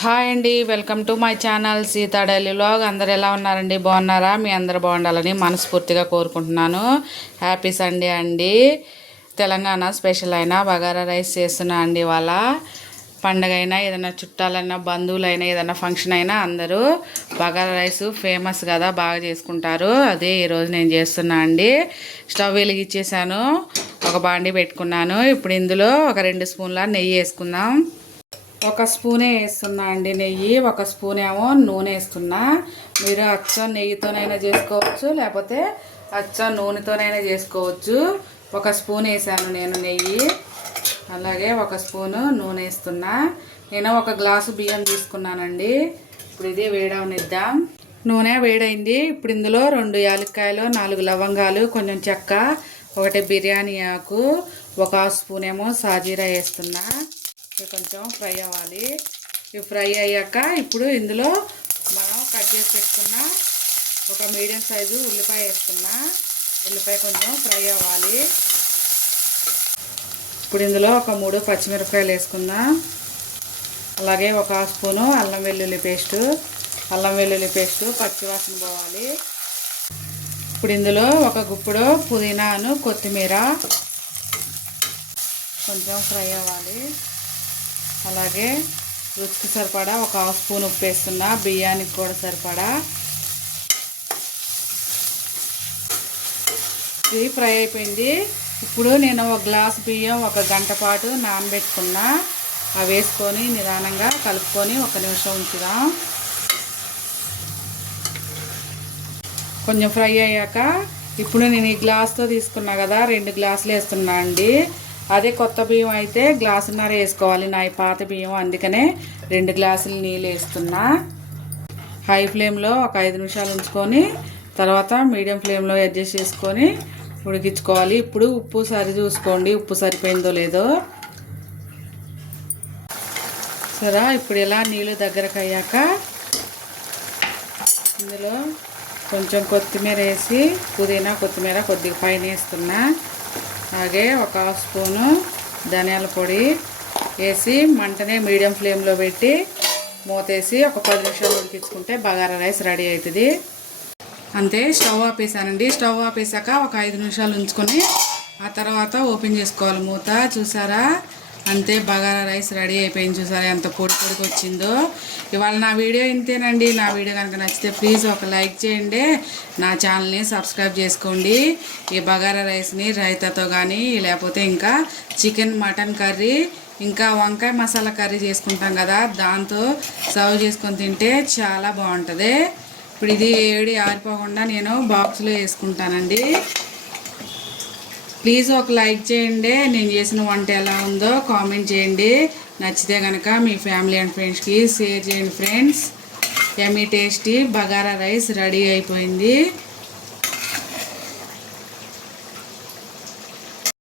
Hi అండి, welcome to my channel Sita daily vlog. అందరు ఎలా ఉన్నారండి? బాగున్నారా? మీ అందరు బాగుండాలని మనస్ఫూర్తిగా కోరుకుంటున్నాను. హ్యాపీ సండే అండి. తెలంగాణ స్పెషల్ అయిన బగారా రైస్ చేస్తున్నా అండి. ఇవాళ పండగ అయినా ఏదైనా చుట్టాలైనా బంధువులైనా ఏదైనా ఫంక్షన్ అయినా అందరూ బగారా రైస్ ఫేమస్ కదా, బాగా చేసుకుంటారు. అదే ఈరోజు నేను చేస్తున్నా అండి. స్టవ్ వెలిగించేసాను, ఒక బాండి పెట్టుకున్నాను. ఇప్పుడు ఇందులో ఒక 2 స్పూన్ల నెయ్యి వేసుకుందాం. 1 స్పూనే వేస్తున్నా అండి నెయ్యి, 1 స్పూన్ ఏమో నూనె వేస్తున్నా. మీరు అచ్చం నెయ్యితోనైనా చేసుకోవచ్చు, లేకపోతే అచ్చం నూనెతోనైనా చేసుకోవచ్చు. 1 స్పూన్ వేసాను నేను నెయ్యి, అలాగే 1 స్పూను నూనె వేస్తున్నా. నేను 1 గ్లాసు బియ్యం తీసుకున్నానండి. ఇప్పుడు ఇది వేడవనిద్దాం. నూనె వేడైంది. ఇప్పుడు ఇందులో 2 యాలక్కాయలు, 4 లవంగాలు, కొంచెం చెక్క, 1 బిర్యానీ ఆకు, 1 స్పూన్ ఏమో సాజీరా వేస్తున్నా. కొంచెం ఫ్రై అవ్వాలి. ఇవి ఫ్రై అయ్యాక ఇప్పుడు ఇందులో మనం కట్ చేసి పెట్టుకున్న ఒక మీడియం సైజు ఉల్లిపాయ వేస్తున్నా. ఉల్లిపాయ కొంచెం ఫ్రై అవ్వాలి. ఇప్పుడు ఇందులో ఒక 3 పచ్చిమిరపకాయలు వేసుకుందాం. అలాగే 1 స్పూను అల్లం వెల్లుల్లి పేస్టు. అల్లం వెల్లుల్లి పేస్టు పచ్చివాసన పోవాలి. ఇప్పుడు ఇందులో 1 గుప్పుడు పుదీనాను, కొత్తిమీర కొంచెం ఫ్రై అవ్వాలి. అలాగే రుచికి సరిపడా 1 స్పూన్ ఉప్పు వేస్తున్నా, బియ్యానికి కూడా సరిపడా. ఇది ఫ్రై అయిపోయింది. ఇప్పుడు నేను 1 గ్లాస్ బియ్యం 1 గంట పాటు నానబెట్టుకున్నా. అవి వేసుకొని నిదానంగా కలుపుకొని 1 నిమిషం ఉంచుదాం. కొంచెం ఫ్రై అయ్యాక ఇప్పుడు నేను ఈ గ్లాస్తో తీసుకున్నా కదా, 2 గ్లాసులు వేస్తున్నా అండి. అదే కొత్త బియ్యం అయితే గ్లాసున్నర వేసుకోవాలి. నా ఈ పాత బియ్యం, అందుకనే 2 గ్లాసులు నీళ్ళు వేస్తున్నా. హై ఫ్లేమ్లో ఒక 5 నిమిషాలు ఉంచుకొని తర్వాత మీడియం ఫ్లేమ్లో అడ్జస్ట్ చేసుకొని ఉడికించుకోవాలి. ఇప్పుడు ఉప్పు సరి చూసుకోండి, ఉప్పు సరిపోయిందో లేదో. సరే, ఇప్పుడు ఇలా నీళ్ళు దగ్గరకు అయ్యాక ఇందులో కొంచెం కొత్తిమీర వేసి, పుదీనా కొత్తిమీర కొద్దిగా పైన వేస్తున్నా. అలాగే 1 స్పూను ధనియాల పొడి వేసి మంటనే మీడియం ఫ్లేమ్లో పెట్టి మూతేసి ఒక 10 నిమిషాలు ఉడికించుకుంటే బగారా రైస్ రెడీ అవుతుంది. అంతే, స్టవ్ ఆపేసానండి. స్టవ్ ఆపేసాక ఒక 5 నిమిషాలు ఉంచుకొని ఆ తర్వాత ఓపెన్ చేసుకోవాలి మూత. చూసారా, అంతే, బగారా రైస్ రెడీ అయిపోయింది. చూసారా ఎంత పొడి పొడికి వచ్చిందో. ఇవాళ నా వీడియో ఇంతేనండి. నా వీడియో కనుక నచ్చితే ప్లీజ్ ఒక లైక్ చేయండి, నా ఛానల్ని సబ్స్క్రైబ్ చేసుకోండి. ఈ బగారా రైస్ని రైతాతో కానీ, లేకపోతే ఇంకా చికెన్, మటన్ కర్రీ, ఇంకా వంకాయ మసాలా కర్రీ చేసుకుంటాం కదా, దాంతో సర్వ్ చేసుకొని తింటే చాలా బాగుంటుంది. ఇప్పుడు ఇది ఏడి ఆరిపోకుండా నేను బాక్స్లో వేసుకుంటానండి. ప్లీజ్ ఒక లైక్ చేయండి. నేను చేసిన వంట ఎలా ఉందో కామెంట్ చేయండి. నచ్చితే కనుక మీ ఫ్యామిలీ అండ్ ఫ్రెండ్స్కి షేర్ చేయండి. Friends, yummy tasty bagara rice ready అయిపోయింది.